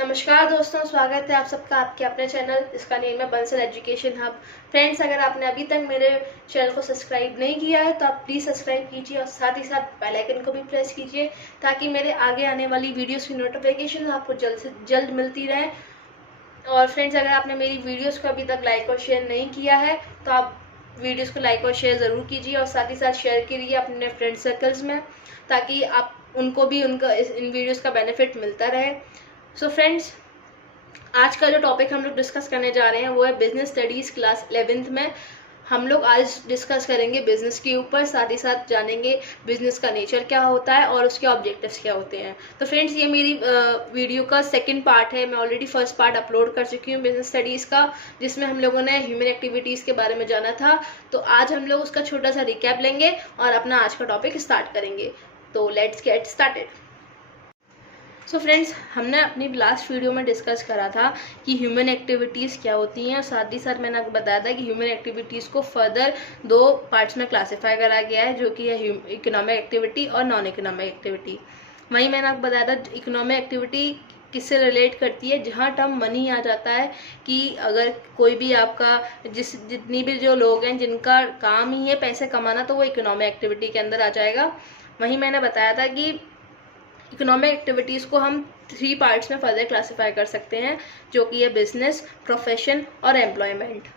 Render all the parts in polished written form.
नमस्कार दोस्तों, स्वागत है आप सबका आपके अपने चैनल, इसका नेम है बंसल एजुकेशन हब। फ्रेंड्स, अगर आपने अभी तक मेरे चैनल को सब्सक्राइब नहीं किया है तो आप प्लीज़ सब्सक्राइब कीजिए और साथ ही साथ बेल आइकन को भी प्रेस कीजिए ताकि मेरे आगे आने वाली वीडियोस की नोटिफिकेशन आपको जल्द से जल्द मिलती रहे। और फ्रेंड्स, अगर आपने मेरी वीडियोस को अभी तक लाइक और शेयर नहीं किया है तो आप वीडियोस को लाइक और शेयर ज़रूर कीजिए और साथ ही साथ शेयर कीजिए अपने फ्रेंड सर्कल्स में, ताकि आप उनको भी उनका इन वीडियोस का बेनिफिट मिलता रहे। सो फ्रेंड्स, आज का जो टॉपिक हम लोग डिस्कस करने जा रहे हैं वो है बिजनेस स्टडीज़ क्लास 11th में। हम लोग आज डिस्कस करेंगे बिजनेस के ऊपर, साथ ही साथ जानेंगे बिजनेस का नेचर क्या होता है और उसके ऑब्जेक्टिव्स क्या होते हैं। तो फ्रेंड्स, ये मेरी वीडियो का सेकंड पार्ट है। मैं ऑलरेडी फर्स्ट पार्ट अपलोड कर चुकी हूँ बिजनेस स्टडीज़ का, जिसमें हम लोगों ने ह्यूमन एक्टिविटीज़ के बारे में जाना था। तो आज हम लोग उसका छोटा सा रिकैप लेंगे और अपना आज का टॉपिक स्टार्ट करेंगे। तो let's get started. So friends, हमने अपनी लास्ट वीडियो में डिस्कस करा था कि ह्यूमन एक्टिविटीज़ क्या होती हैं और साथ ही साथ मैंने आपको बताया था कि ह्यूमन एक्टिविटीज़ को फर्दर दो पार्ट्स में क्लासीफाई करा गया है, जो कि है इकोनॉमिक एक्टिविटी और नॉन इकोनॉमिक एक्टिविटी। वहीं मैंने आपको बताया था इकोनॉमिक एक्टिविटी किससे रिलेट करती है, जहाँ टर्म मनी आ जाता है कि अगर कोई भी आपका जितनी भी जो लोग हैं जिनका काम ही है पैसे कमाना, तो वो इकोनॉमिक एक्टिविटी के अंदर आ जाएगा। वहीं मैंने बताया था कि इकोनॉमिक एक्टिविटीज़ को हम 3 पार्ट्स में फर्दर क्लासीफाई कर सकते हैं, जो कि है बिजनेस, प्रोफेशन और एम्प्लॉयमेंट।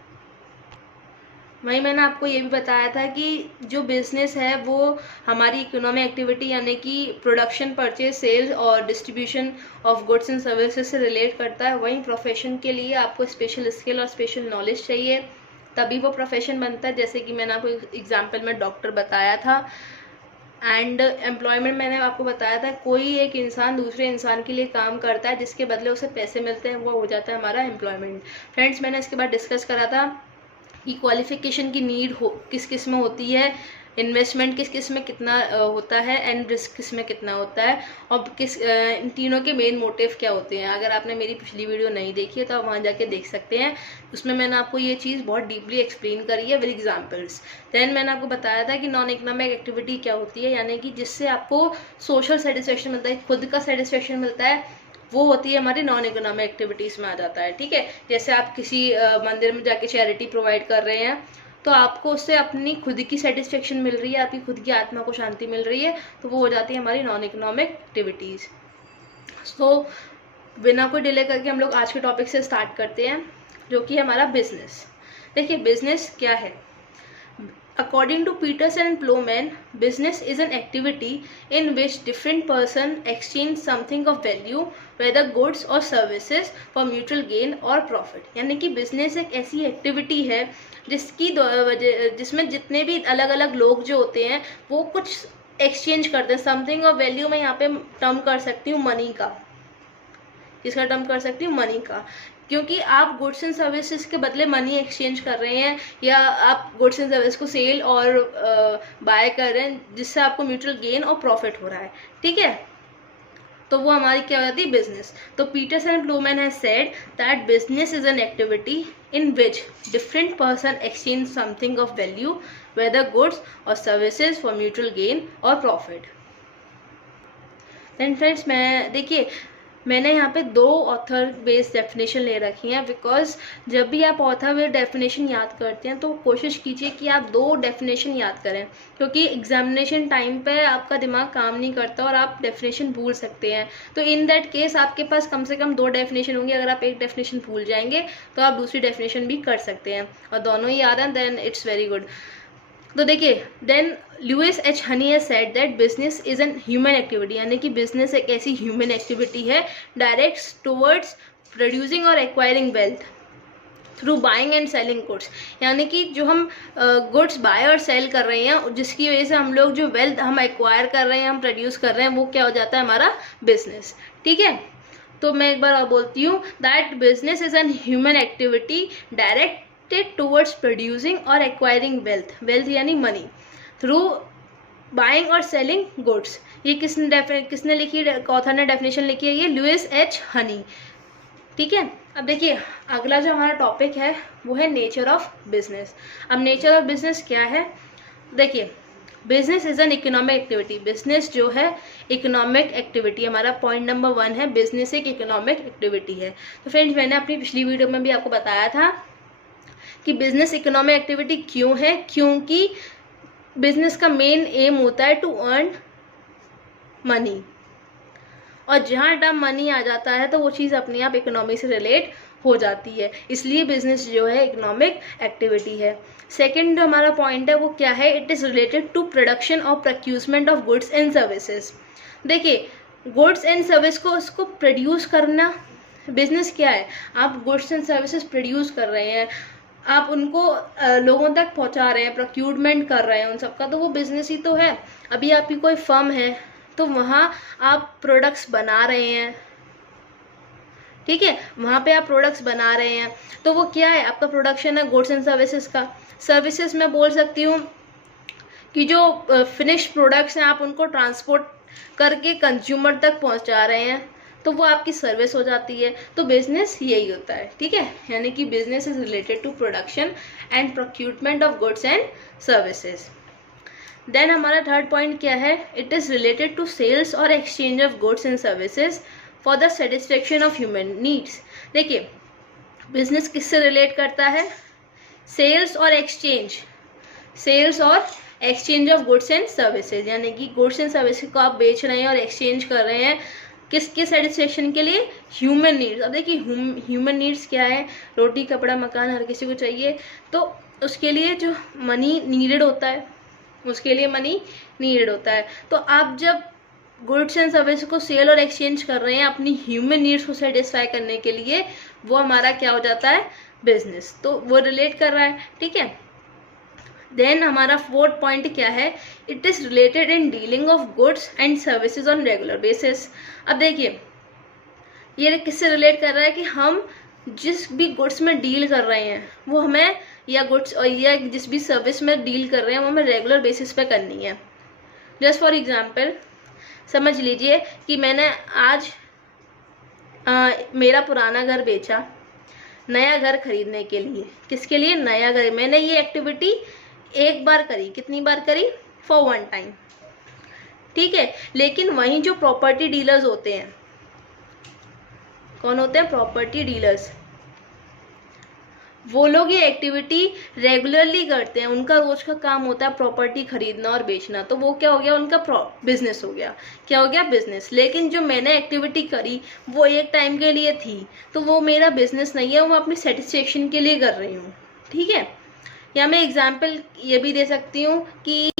वहीं मैंने आपको ये भी बताया था कि जो बिज़नेस है वो हमारी इकोनॉमिक एक्टिविटी यानी कि प्रोडक्शन, परचेज, सेल्स और distribution of goods and services से रिलेट करता है। वहीं प्रोफेशन के लिए आपको स्पेशल स्किल और स्पेशल नॉलेज चाहिए, तभी वो प्रोफेशन बनता है। जैसे कि मैंने आपको एग्जाम्पल में डॉक्टर बताया था। एंड एम्प्लॉयमेंट मैंने आपको बताया था, कोई एक इंसान दूसरे इंसान के लिए काम करता है जिसके बदले उसे पैसे मिलते हैं, वो हो जाता है हमारा एम्प्लॉयमेंट। फ्रेंड्स, मैंने इसके बाद डिस्कस करा था कि क्वालिफिकेशन की नीड किस किस में होती है, इन्वेस्टमेंट किस किस में कितना होता है एंड रिस्क किस में कितना होता है, और इन तीनों के मेन मोटिव क्या होते हैं। अगर आपने मेरी पिछली वीडियो नहीं देखी है तो आप वहाँ जाके देख सकते हैं, उसमें मैंने आपको ये चीज़ बहुत डीपली एक्सप्लेन करी है विद एग्जांपल्स। देन मैंने आपको बताया था कि नॉन इकोनॉमिक एक्टिविटी क्या होती है, यानी कि जिससे आपको सोशल सेटिस्फेक्शन मिलता है, खुद का सेटिस्फेक्शन मिलता है, वो होती है हमारी नॉन इकोनॉमिक एक्टिविटीज़ में आ जाता है। ठीक है, जैसे आप किसी मंदिर में जाके चैरिटी प्रोवाइड कर रहे हैं तो आपको उससे अपनी खुद की सेटिस्फेक्शन मिल रही है, आपकी खुद की आत्मा को शांति मिल रही है, तो वो हो जाती है हमारी नॉन इकोनॉमिक एक्टिविटीज़। सो बिना कोई डिले करके हम लोग आज के टॉपिक से स्टार्ट करते हैं, जो कि हमारा बिजनेस। देखिए, बिजनेस क्या है। According to Peterson and Plowman, business is an activity in which different persons exchange something of value, whether goods or services, for mutual gain or profit। यानी कि business एक ऐसी एक्टिविटी है जिसमें जितने भी अलग अलग लोग जो होते हैं वो कुछ एक्सचेंज करते हैं। समथिंग ऑफ वैल्यू मैं यहाँ पे टर्म कर सकती हूँ मनी का, किसका टर्म कर सकती हूँ, मनी का, क्योंकि आप गुड्स एंड सर्विसेज के बदले मनी एक्सचेंज कर रहे हैं, या आप गुड्स एंड सर्विस को सेल और बाय कर रहे हैं, जिससे आपको म्यूचुअल गेन और प्रॉफिट हो रहा है। ठीक है, तो वो हमारी क्या हो जाती है, बिजनेस। तो Peterson and Plowman has said that business is an activity in which different person exchange something of value, whether goods और सर्विसेज, फॉर म्यूचुअल गेन और प्रॉफिट। देन फ्रेंड्स, देखिए मैंने यहाँ पे 2 ऑथर बेस्ड डेफिनेशन ले रखी हैं, बिकॉज जब भी आप ऑथर बेस्ड डेफिनेशन याद करते हैं तो कोशिश कीजिए कि आप 2 डेफिनेशन याद करें, क्योंकि एग्जामिनेशन टाइम पे आपका दिमाग काम नहीं करता और आप डेफिनेशन भूल सकते हैं। तो इन दैट केस आपके पास कम से कम 2 डेफिनेशन होंगे। अगर आप एक डेफिनेशन भूल जाएंगे तो आप दूसरी डेफिनेशन भी कर सकते हैं, और दोनों ही याद हैं, देन इट्स वेरी गुड। तो देखिए, then Lewis H Haney has said that business is an human activity, यानी कि बिजनेस एक ऐसी ह्यूमन एक्टिविटी है डायरेक्ट्स टुवर्ड्स प्रोड्यूसिंग और acquiring wealth through buying and selling goods. यानी कि जो हम गुड्स बाय और सेल कर रहे हैं, जिसकी वजह से हम लोग जो वेल्थ हम एक्वायर कर रहे हैं, हम प्रोड्यूस कर रहे हैं, वो क्या हो जाता है, हमारा बिजनेस। ठीक है, तो मैं एक बार और बोलती हूँ, that business is an human activity direct towards producing or acquiring wealth यानी मनी, थ्रू बाइंग और सेलिंग गुड्स। ये किसने लिखी, ऑथर ने डेफिनेशन लिखी है, ये लुइस एच हनी। ठीक है, अब देखिए अगला जो हमारा टॉपिक है वो है नेचर ऑफ बिजनेस। अब नेचर ऑफ बिजनेस क्या है, देखिए business is an economic activity. Business जो है इकोनॉमिक एक्टिविटी, हमारा पॉइंट नंबर 1 है, बिजनेस एक इकोनॉमिक एक्टिविटी है। तो फ्रेंड्स, मैंने अपनी पिछली वीडियो में भी आपको बताया था कि बिजनेस इकोनॉमिक एक्टिविटी क्यों है, क्योंकि बिजनेस का मेन एम होता है टू अर्न मनी, और जहाँ टर्म मनी आ जाता है तो वो चीज़ अपने आप इकोनॉमी से रिलेट हो जाती है, इसलिए बिजनेस जो है इकोनॉमिक एक्टिविटी है। सेकंड जो हमारा पॉइंट है वो क्या है, it is related to production और procurement of goods and services. देखिए, गुड्स एंड सर्विस को उसको प्रोड्यूस करना बिजनेस क्या है, आप गुड्स एंड सर्विसेज प्रोड्यूस कर रहे हैं, आप उनको लोगों तक पहुंचा रहे हैं, प्रोक्यूरमेंट कर रहे हैं उन सबका, तो वो बिजनेस ही तो है। अभी आपकी कोई फर्म है तो वहाँ आप प्रोडक्ट्स बना रहे हैं, ठीक है, वहाँ पे आप प्रोडक्ट्स बना रहे हैं, तो वो क्या है, आपका प्रोडक्शन है गुड्स एंड सर्विसेज का। सर्विसेज मैं बोल सकती हूँ कि जो फिनिश प्रोडक्ट्स हैं आप उनको ट्रांसपोर्ट करके कंज्यूमर तक पहुँचा रहे हैं, तो वो आपकी सर्विस हो जाती है। तो बिजनेस यही होता है, ठीक है, यानी कि business is related to production and procurement of goods and services. Then हमारा थर्ड पॉइंट क्या है, it is related to sales और exchange of goods and services for the satisfaction of human needs. देखिए, बिजनेस किससे relate करता है, sales और exchange, sales और exchange of goods and services, यानी कि गुड्स एंड सर्विसेज को आप बेच रहे हैं और एक्सचेंज कर रहे हैं किसके सेटिस्फेक्शन के लिए, ह्यूमन नीड्स। अब देखिए ह्यूमन नीड्स क्या है, रोटी कपड़ा मकान हर किसी को चाहिए, तो उसके लिए जो मनी नीडेड होता है, उसके लिए मनी नीडेड होता है। तो आप जब गुड्स एंड सर्विस को सेल और एक्सचेंज कर रहे हैं अपनी ह्यूमन नीड्स को सेटिस्फाई करने के लिए, वो हमारा क्या हो जाता है, बिजनेस, तो वो रिलेट कर रहा है, ठीक है। देन हमारा फोर्थ पॉइंट क्या है, it is related in dealing of goods and services on regular basis. अब देखिए, ये किससे रिलेट कर रहा है कि हम जिस भी गुड्स में डील कर रहे हैं वो हमें, या गुड्स और या जिस भी सर्विस में डील कर रहे हैं वो हमें रेगुलर बेसिस पे करनी है। जस्ट फॉर एग्जांपल समझ लीजिए कि मैंने आज मेरा पुराना घर बेचा नया घर खरीदने के लिए, किसके लिए, नया घर। मैंने ये एक्टिविटी एक बार करी, कितनी बार करी, फॉर वन टाइम, ठीक है। लेकिन वहीं जो प्रॉपर्टी डीलर्स होते हैं, कौन होते हैं, प्रॉपर्टी डीलर्स, वो लोग ये एक्टिविटी रेगुलरली करते हैं, उनका रोज का काम होता है प्रॉपर्टी खरीदना और बेचना, तो वो क्या हो गया, उनका बिजनेस हो गया, क्या हो गया, बिजनेस। लेकिन जो मैंने एक्टिविटी करी वो एक टाइम के लिए थी, तो वो मेरा बिजनेस नहीं है, वो मैं अपनी सेटिस्फेक्शन के लिए कर रही हूँ, ठीक है। या मैं एग्जाम्पल ये भी दे सकती हूँ कि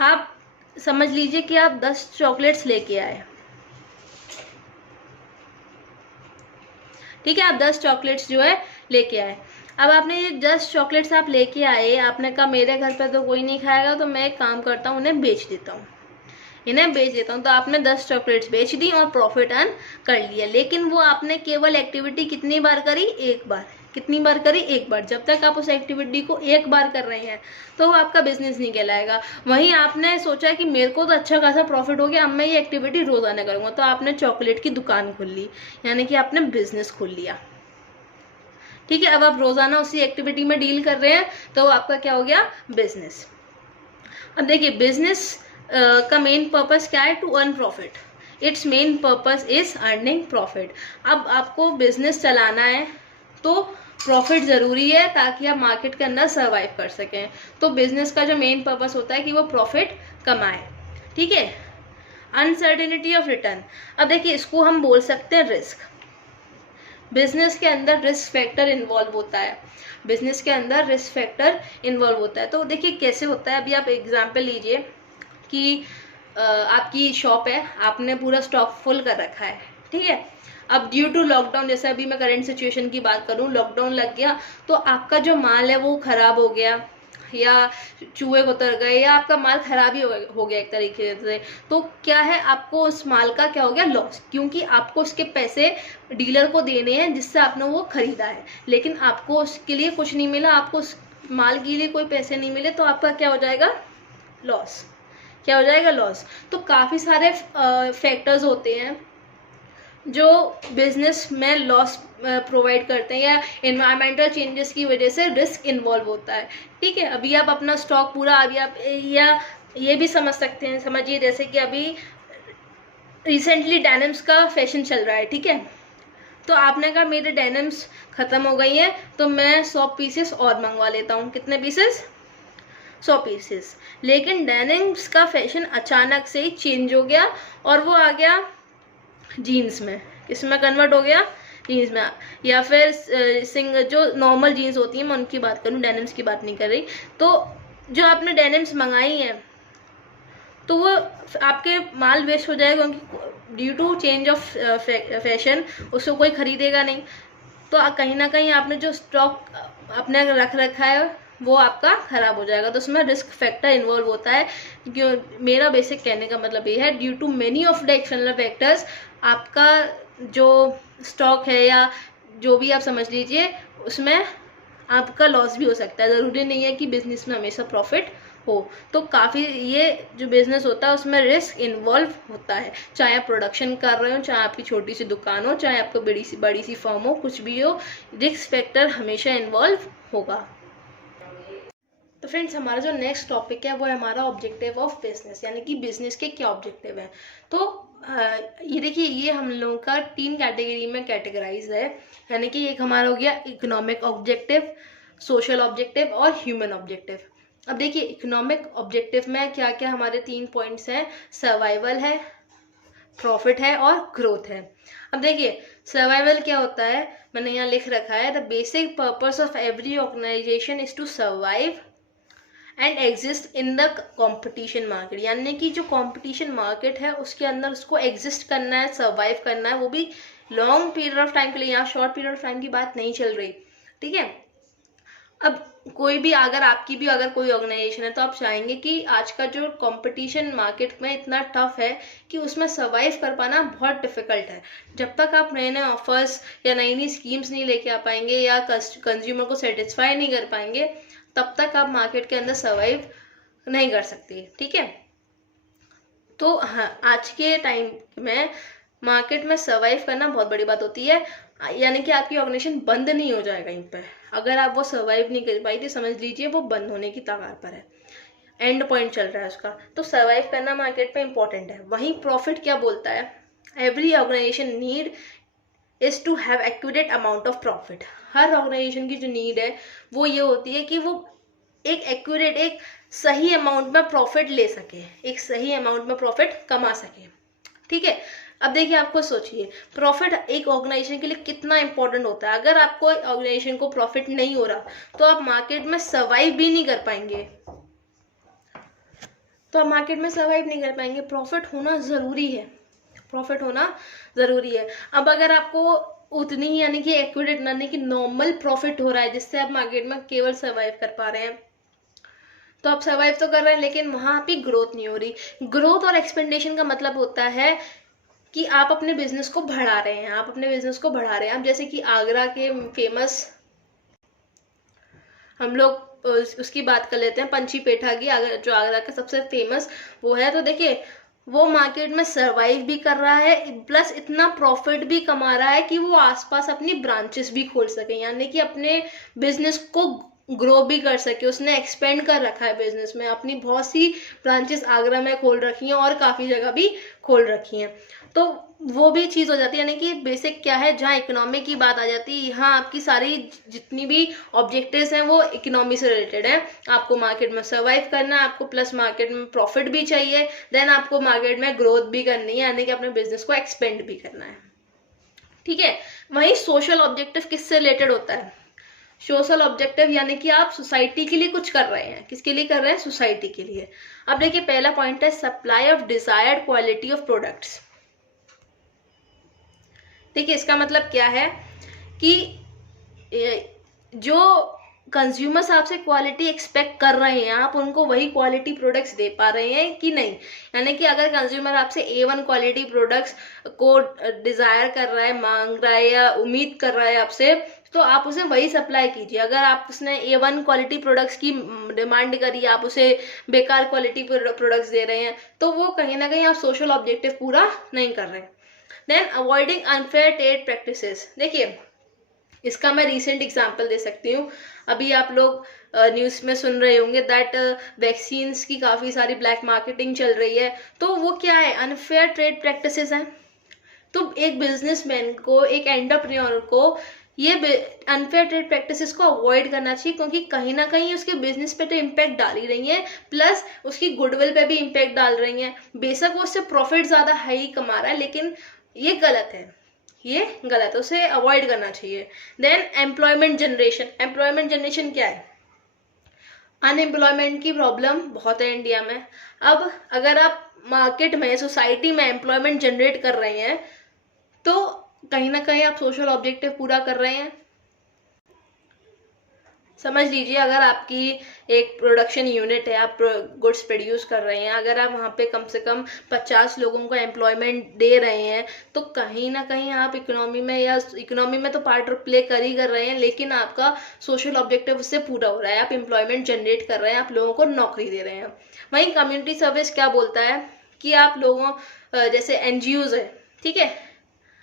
आप समझ लीजिए कि आप 10 चॉकलेट्स लेके आए, ठीक है, आप 10 चॉकलेट्स जो है लेके आए। अब आपने ये 10 चॉकलेट्स आप लेके आए, आपने कहा मेरे घर पे तो कोई नहीं खाएगा, तो मैं एक काम करता हूँ, उन्हें बेच देता हूँ, इन्हें बेच देता हूँ। तो आपने 10 चॉकलेट्स बेच दी और प्रॉफिट अर्न कर लिया। लेकिन वो आपने केवल एक्टिविटी कितनी बार करी, एक बार। कितनी बार करी, एक बार। जब तक आप उस एक्टिविटी को एक बार कर रहे हैं तो वो आपका बिजनेस नहीं कहलाएगा। वहीं आपने सोचा कि मेरे को तो अच्छा खासा प्रॉफिट हो गया, अब मैं ये एक्टिविटी रोजाना करूँगा, तो आपने चॉकलेट की दुकान खोल ली, यानी कि आपने बिजनेस खोल लिया, ठीक है। अब आप रोजाना उसी एक्टिविटी में डील कर रहे हैं, तो आपका क्या हो गया, बिजनेस। अब देखिए, बिजनेस का मेन पर्पस क्या है, to earn profit. Its main purpose is earning profit. अब आपको बिजनेस चलाना है तो प्रॉफिट ज़रूरी है ताकि आप मार्केट के अंदर सर्वाइव कर सकें। तो बिजनेस का जो मेन पर्पस होता है कि वो प्रॉफिट कमाए, ठीक है। अनसर्टेनिटी ऑफ रिटर्न, अब देखिए इसको हम बोल सकते हैं रिस्क। बिजनेस के अंदर रिस्क फैक्टर इन्वॉल्व होता है, बिजनेस के अंदर रिस्क फैक्टर इन्वॉल्व होता है। तो देखिए कैसे होता है, अभी आप एग्जांपल लीजिए कि आपकी शॉप है, आपने पूरा स्टॉक फुल कर रखा है, ठीक है। अब ड्यू टू लॉकडाउन, जैसे अभी मैं करंट सिचुएशन की बात करूं, लॉकडाउन लग गया तो आपका जो माल है वो खराब हो गया, या चूहे उतर गए, या आपका माल खराब ही हो गया एक तरीके से, तो क्या है, आपको उस माल का क्या हो गया, लॉस, क्योंकि आपको उसके पैसे डीलर को देने हैं जिससे आपने वो खरीदा है, लेकिन आपको उसके लिए कुछ नहीं मिला, आपको उस माल के लिए कोई पैसे नहीं मिले, तो आपका क्या हो जाएगा, लॉस। क्या हो जाएगा, लॉस। तो काफ़ी सारे फैक्टर्स होते हैं जो बिजनेस में लॉस प्रोवाइड करते हैं, या एनवायरमेंटल चेंजेस की वजह से रिस्क इन्वॉल्व होता है, ठीक है। अभी आप अपना स्टॉक पूरा, अभी आप या ये भी समझ सकते हैं, समझिए जैसे कि अभी रिसेंटली डेनिम्स का फैशन चल रहा है, ठीक है, तो आपने कहा मेरे डेनिम्स खत्म हो गई हैं तो मैं 100 पीसेस और मंगवा लेता हूँ। कितने पीसेस? 100 पीसेस। लेकिन डेनिम्स का फैशन अचानक से ही चेंज हो गया और वो आ गया जीन्स में। किसमें कन्वर्ट हो गया? जीन्स में। या फिर जो नॉर्मल जीन्स होती हैं, मैं उनकी बात करूँ, डेनिम्स की बात नहीं कर रही। तो जो आपने डेनिम्स मंगाई हैं तो वो आपके माल वेस्ट हो जाएगा, क्योंकि due to change of fashion उसको कोई खरीदेगा नहीं। तो कहीं ना कहीं आपने जो स्टॉक अपने रख रखा है वो आपका खराब हो जाएगा। तो उसमें रिस्क फैक्टर इन्वॉल्व होता है। क्यों? मेरा बेसिक कहने का मतलब ये है, due to many of the external factors आपका जो स्टॉक है या जो भी आप समझ लीजिए, उसमें आपका लॉस भी हो सकता है। ज़रूरी नहीं है कि बिजनेस में हमेशा प्रॉफिट हो। तो काफ़ी ये जो बिजनेस होता है उसमें रिस्क इन्वॉल्व होता है, चाहे आप प्रोडक्शन कर रहे हो, चाहे आपकी छोटी सी दुकान हो, चाहे आपको बड़ी सी फर्म हो, कुछ भी हो, रिस्क फैक्टर हमेशा इन्वॉल्व होगा। तो फ्रेंड्स, हमारा जो नेक्स्ट टॉपिक है वो है हमारा ऑब्जेक्टिव ऑफ बिजनेस, यानी कि बिजनेस के क्या ऑब्जेक्टिव है। तो ये देखिए, ये हम लोगों का 3 कैटेगरी में कैटेगराइज है। यानी कि एक हमारा हो गया इकोनॉमिक ऑब्जेक्टिव, सोशल ऑब्जेक्टिव और ह्यूमन ऑब्जेक्टिव। अब देखिए, इकोनॉमिक ऑब्जेक्टिव में क्या क्या हमारे 3 पॉइंट्स हैं। सर्वाइवल है, प्रॉफिट है और ग्रोथ है। अब देखिए, सर्वाइवल क्या होता है, मैंने यहाँ लिख रखा है, the basic purpose of every organisation is to survive and exist in the competition market. यानी कि जो कंपटीशन मार्केट है उसके अंदर उसको एग्जिस्ट करना है, सर्वाइव करना है, वो भी लॉन्ग पीरियड ऑफ टाइम के लिए। यहाँ शॉर्ट पीरियड ऑफ टाइम की बात नहीं चल रही, ठीक है। अब कोई भी अगर कोई ऑर्गेनाइजेशन है तो आप चाहेंगे कि आज का जो कंपटीशन मार्केट में इतना टफ है कि उसमें सर्वाइव कर पाना बहुत डिफिकल्ट है। जब तक आप नए नए ऑफर्स या नई नई स्कीम्स नहीं लेके आ पाएंगे या कंज्यूमर को सेटिस्फाई नहीं कर पाएंगे, तब तक आप मार्केट के अंदर सर्वाइव नहीं कर सकते, ठीक है। तो हाँ, आज के टाइम में मार्केट में सर्वाइव करना बहुत बड़ी बात होती है। यानी कि आपकी ऑर्गेनाइजेशन बंद नहीं हो जाएगा इन पर। अगर आप वो सर्वाइव नहीं कर पाई तो समझ लीजिए वो बंद होने की कगार पर है, एंड पॉइंट चल रहा है उसका। तो सर्वाइव करना मार्केट में इंपॉर्टेंट है। वहीं प्रॉफिट क्या बोलता है, every organisation need is to have accurate amount of profit. हर ऑर्गेनाइजेशन की जो नीड है वो ये होती है कि वो एक एक्यूरेट, एक सही अमाउंट में प्रॉफिट ले सके, एक सही अमाउंट में प्रॉफिट कमा सके, ठीक है। अब देखिए, आप खुद सोचिए, प्रॉफिट एक ऑर्गेनाइजेशन के लिए कितना इंपॉर्टेंट होता है। अगर आपको ऑर्गेनाइजेशन को प्रॉफिट नहीं हो रहा तो आप मार्केट में सर्वाइव भी नहीं कर पाएंगे। प्रॉफिट होना जरूरी है, प्रॉफिट होना जरूरी है। अब अगर आपको उतनी ही, यानी कि एक्यूरेट, यानी कि नॉर्मल प्रॉफिट हो रहा है जिससे आप मार्केट में केवल सर्वाइव कर पा रहे हैं, तो आप सर्वाइव तो कर रहे हैं लेकिन वहां आपकी ग्रोथ नहीं हो रही। ग्रोथ और एक्सपेंडेशन का मतलब होता है कि आप अपने बिजनेस को बढ़ा रहे हैं, अब जैसे कि आगरा के फेमस, हम लोग उसकी बात कर लेते हैं, पंची पेठा की, जो आगरा का सबसे फेमस वो है। तो देखिए, वो मार्केट में सरवाइव भी कर रहा है, प्लस इतना प्रॉफिट भी कमा रहा है कि वो आसपास अपनी ब्रांचेस भी खोल सके, यानी कि अपने बिजनेस को ग्रो भी कर सके। उसने एक्सपेंड कर रखा है बिजनेस में, अपनी बहुत सी ब्रांचेस आगरा में खोल रखी हैं और काफ़ी जगह भी खोल रखी हैं। तो वो भी चीज़ हो जाती है, यानी कि बेसिक क्या है, जहाँ इकोनॉमी की बात आ जाती है, यहाँ आपकी सारी जितनी भी ऑब्जेक्टिव्स हैं वो इकोनॉमी से रिलेटेड है। आपको मार्केट में सर्वाइव करना है, आपको प्लस मार्केट में प्रॉफिट भी चाहिए, देन आपको मार्केट में ग्रोथ भी करनी है, यानी कि अपने बिजनेस को एक्सपेंड भी करना है, ठीक है। वहीं सोशल ऑब्जेक्टिव किससे रिलेटेड होता है? सोशल ऑब्जेक्टिव यानी कि आप सोसाइटी के लिए कुछ कर रहे हैं। किसके लिए कर रहे हैं? सोसाइटी के लिए। अब देखिए, पहला पॉइंट है supply of desired quality of products. देखिए, इसका मतलब क्या है कि जो कंज्यूमर्स आपसे क्वालिटी एक्सपेक्ट कर रहे हैं, आप उनको वही क्वालिटी प्रोडक्ट्स दे पा रहे हैं कि नहीं। यानी कि अगर कंज्यूमर आपसे A1 क्वालिटी प्रोडक्ट्स को डिजायर कर रहा है, मांग रहा है या उम्मीद कर रहा है आपसे, तो आप उसे वही सप्लाई कीजिए। अगर आप उसने A1 क्वालिटी प्रोडक्ट्स की डिमांड करी, आप उसे बेकार क्वालिटी प्रोडक्ट्स दे रहे हैं, तो वो कहीं ना कहीं आप सोशल ऑब्जेक्टिव पूरा नहीं कर रहे हैं। Then avoiding unfair trade practices. देखिए, इसका मैं रीसेंट एग्जांपल दे सकती हूँ। अभी आप लोग न्यूज़ में सुन रहे होंगे दैट वैक्सीन्स की काफ़ी सारी ब्लैक मार्केटिंग चल रही है। तो वो क्या है, अनफेयर ट्रेड प्रैक्टिसेस हैं। तो एक बिजनेसमैन को, एक एंटरप्रेन्योर को ये अनफेयर ट्रेड प्रैक्टिसेस को अवॉइड करना चाहिए, क्योंकि कहीं ना कहीं उसके बिजनेस पे तो इम्पैक्ट डाल ही रही है, प्लस उसकी गुडविल पे भी इम्पैक्ट डाल रही है। बेशक वो उससे प्रॉफिट ज़्यादा हाई कमा रहा है, लेकिन ये गलत है, ये गलत है, उसे अवॉइड करना चाहिए। देन एम्प्लॉयमेंट जनरेशन क्या है? अनएम्प्लॉयमेंट की प्रॉब्लम बहुत है इंडिया में। अब अगर आप मार्केट में, सोसाइटी में एम्प्लॉयमेंट जनरेट कर रहे हैं, तो कहीं ना कहीं आप सोशल ऑब्जेक्टिव पूरा कर रहे हैं। समझ लीजिए, अगर आपकी एक प्रोडक्शन यूनिट है, आप गुड्स प्रोड्यूस कर रहे हैं, अगर आप वहाँ पे कम से कम 50 लोगों को एम्प्लॉयमेंट दे रहे हैं, तो कहीं ना कहीं आप इकोनॉमी में, या इकोनॉमी में तो पार्ट प्ले कर रहे हैं, लेकिन आपका सोशल ऑब्जेक्टिव उससे पूरा हो रहा है, आप एम्प्लॉयमेंट जनरेट कर रहे हैं, आप लोगों को नौकरी दे रहे हैं। वहीं कम्युनिटी सर्विस क्या बोलता है कि आप लोगों, जैसे NGOs है, ठीक है,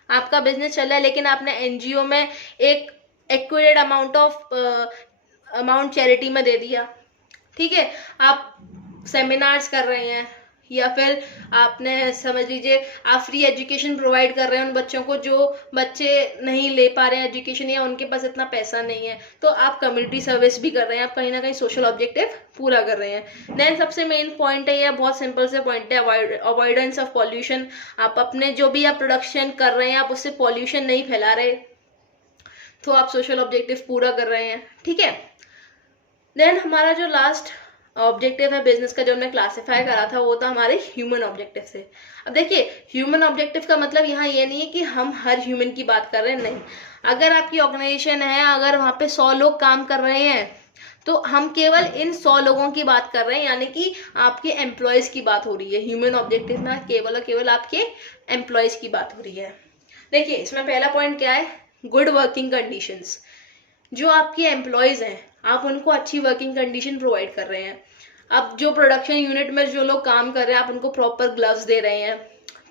आपका बिजनेस चल रहा है, लेकिन आपने NGO में एक एक्यूरेट अमाउंट चैरिटी में दे दिया, ठीक है, आप सेमिनार्स कर रहे हैं, या फिर आपने समझ लीजिए आप फ्री एजुकेशन प्रोवाइड कर रहे हैं उन बच्चों को जो बच्चे नहीं ले पा रहे हैं एजुकेशन, या उनके पास इतना पैसा नहीं है, तो आप कम्युनिटी सर्विस भी कर रहे हैं, आप कहीं ना कहीं सोशल ऑब्जेक्टिव पूरा कर रहे हैं। देन सबसे मेन पॉइंट है, यह बहुत सिंपल से पॉइंट है, अवॉइडेंस ऑफ पॉल्यूशन। आप अपने जो भी आप प्रोडक्शन कर रहे हैं, आप उससे पॉल्यूशन नहीं फैला रहे, तो आप सोशल ऑब्जेक्टिव पूरा कर रहे हैं, ठीक है। देन हमारा जो लास्ट ऑब्जेक्टिव है बिजनेस का, जो हमने क्लासिफाई करा था, वो था हमारे ह्यूमन ऑब्जेक्टिव से। अब देखिए, ह्यूमन ऑब्जेक्टिव का मतलब यहाँ ये नहीं है कि हम हर ह्यूमन की बात कर रहे हैं, नहीं। अगर आपकी ऑर्गेनाइजेशन है, अगर वहाँ पे 100 लोग काम कर रहे हैं, तो हम केवल इन 100 लोगों की बात कर रहे हैं, यानी कि आपके एम्प्लॉयज की बात हो रही है। ह्यूमन ऑब्जेक्टिव में केवल और केवल आपके एम्प्लॉयज की बात हो रही है। देखिए, इसमें पहला पॉइंट क्या है, गुड वर्किंग कंडीशंस। जो आपके एम्प्लॉयज हैं, आप उनको अच्छी वर्किंग कंडीशन प्रोवाइड कर रहे हैं। अब जो प्रोडक्शन यूनिट में जो लोग काम कर रहे हैं, आप उनको प्रॉपर ग्लव्स दे रहे हैं,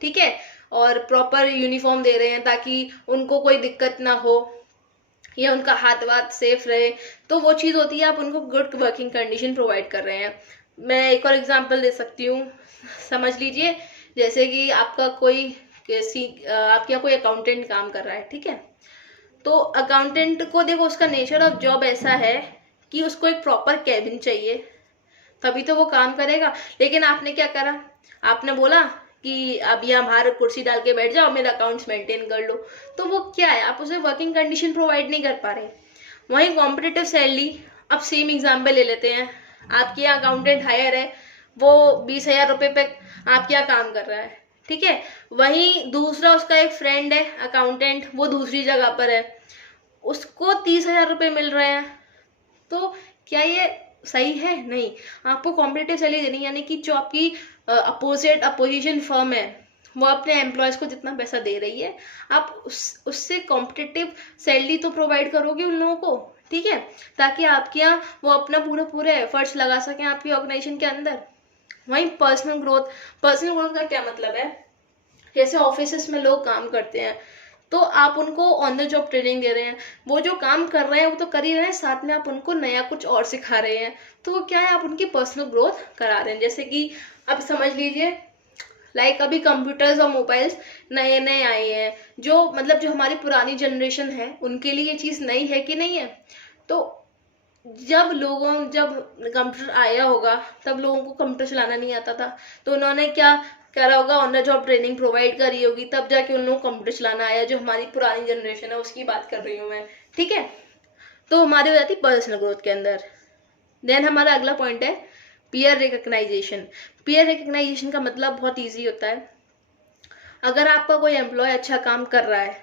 ठीक है, और प्रॉपर यूनिफॉर्म दे रहे हैं, ताकि उनको कोई दिक्कत ना हो, या उनका हाथ वाथ सेफ रहे। तो वो चीज़ होती है, आप उनको गुड वर्किंग कंडीशन प्रोवाइड कर रहे हैं। मैं एक और एग्जांपल दे सकती हूँ। समझ लीजिए, जैसे कि आपका कोई आपके यहाँ कोई अकाउंटेंट काम कर रहा है, ठीक है, तो अकाउंटेंट को देखो, उसका नेचर ऑफ जॉब ऐसा है कि उसको एक प्रॉपर कैबिन चाहिए, तभी तो वो काम करेगा। लेकिन आपने क्या करा, आपने बोला कि अब यहाँ बाहर कुर्सी डाल के बैठ जाओ, मेरा अकाउंट्स मेंटेन कर लो। तो वो क्या है, आप उसे वर्किंग कंडीशन प्रोवाइड नहीं कर पा रहे। वहीं कॉम्पिटिटिव सैलरी, अब सेम एग्जाम्पल ले लेते हैं। आपके यहाँ अकाउंटेंट हायर है, वो 20,000 रुपये पे आपके यहाँ काम कर रहा है, ठीक है। वहीं दूसरा उसका एक फ्रेंड है अकाउंटेंट, वो दूसरी जगह पर है, उसको 30,000 रुपये मिल रहे हैं। तो क्या ये सही है? नहीं। आपको कॉम्पिटिटिव सैलरी देनी, यानी कि जो आपकी अपोजिशन फर्म है, वो अपने एम्प्लॉयज को जितना पैसा दे रही है, आप उससे कॉम्पिटिटिव सैलरी तो प्रोवाइड करोगे उन लोगों को, ठीक है, ताकि आपके यहाँ वो अपना पूरे एफर्ट्स लगा सकें आपकी ऑर्गेनाइजेशन के अंदर। वहीं पर्सनल ग्रोथ का क्या मतलब है, जैसे ऑफिस में लोग काम करते हैं, तो आप उनको ऑन द जॉब ट्रेनिंग दे रहे हैं, वो जो काम कर रहे हैं वो तो कर ही रहे हैं, साथ में आप उनको नया कुछ और सिखा रहे हैं, तो वो क्या है, आप उनकी पर्सनल ग्रोथ करा रहे हैं। जैसे कि अब समझ लीजिए, लाइक अभी कंप्यूटर्स और मोबाइल्स नए नए आए हैं, जो मतलब जो हमारी पुरानी जनरेशन है उनके लिए ये चीज़ नई है कि नहीं है। तो जब कंप्यूटर आया होगा, तब लोगों को कंप्यूटर चलाना नहीं आता था, तो उन्होंने क्या करा होगा, on the job training provide करी होगी, तब जाके उन लोगों को कंप्यूटर चलाना आया। जो हमारी पुरानी जनरेशन है उसकी बात कर रही हूँ मैं, ठीक है। तो हमारी हो जाती पर्सनल ग्रोथ के अंदर। देन हमारा अगला पॉइंट है पीयर रिकग्नाइजेशन। पीयर रिकग्नाइजेशन का मतलब बहुत ईजी होता है। अगर आपका कोई एम्प्लॉय अच्छा काम कर रहा है,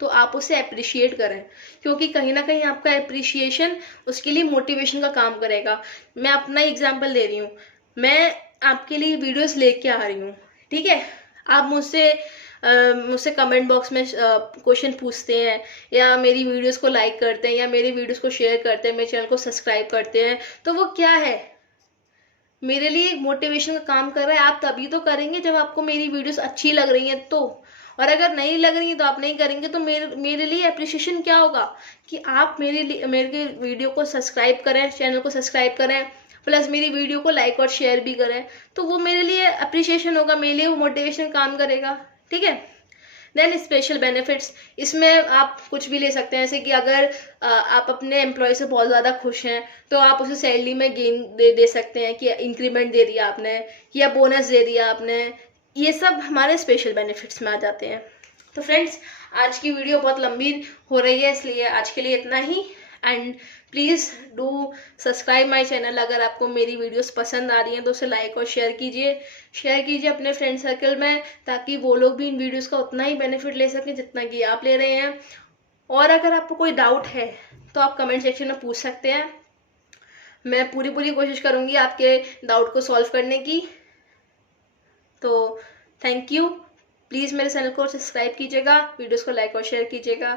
तो आप उसे अप्रिशिएट करें, क्योंकि कहीं ना कहीं आपका अप्रिशिएशन उसके लिए मोटिवेशन का काम करेगा। मैं अपना एग्जांपल दे रही हूँ, मैं आपके लिए वीडियोस लेके आ रही हूँ, ठीक है, आप मुझसे कमेंट बॉक्स में क्वेश्चन पूछते हैं, या मेरी वीडियोस को लाइक करते हैं, या मेरी वीडियोस को शेयर करते हैं, मेरे चैनल को सब्सक्राइब करते हैं, तो वो क्या है, मेरे लिए एक मोटिवेशन का काम कर रहा है। आप तभी तो करेंगे जब आपको मेरी वीडियोस अच्छी लग रही हैं, तो और अगर नहीं लग रही तो आप नहीं करेंगे तो मेरे लिए अप्रिसिएशन क्या होगा कि आप मेरे वीडियो को सब्सक्राइब करें, चैनल को सब्सक्राइब करें, प्लस मेरी वीडियो को लाइक और शेयर भी करें। तो वो मेरे लिए अप्रिसिएशन होगा, मेरे लिए वो मोटिवेशन काम करेगा। ठीक है। देन स्पेशल बेनिफिट्स, इसमें आप कुछ भी ले सकते हैं। जैसे कि अगर आप अपने एम्प्लॉय से बहुत ज़्यादा खुश हैं तो आप उसे सैलरी में गेन दे सकते हैं कि इंक्रीमेंट दे दिया आपने या बोनस दे दिया आपने। ये सब हमारे स्पेशल बेनिफिट्स में आ जाते हैं। तो फ्रेंड्स, आज की वीडियो बहुत लंबी हो रही है, इसलिए आज के लिए इतना ही। And please do subscribe my channel. अगर आपको मेरी वीडियोस पसंद आ रही हैं तो उसे लाइक और शेयर कीजिए अपने फ्रेंड सर्कल में, ताकि वो लोग भी इन वीडियोस का उतना ही बेनिफिट ले सकें जितना कि आप ले रहे हैं। और अगर आपको कोई डाउट है तो आप कमेंट सेक्शन में पूछ सकते हैं। मैं पूरी कोशिश करूँगी आपके डाउट को सॉल्व करने की। तो थैंक यू। प्लीज़ मेरे चैनल को सब्सक्राइब कीजिएगा, वीडियोस को लाइक और शेयर कीजिएगा।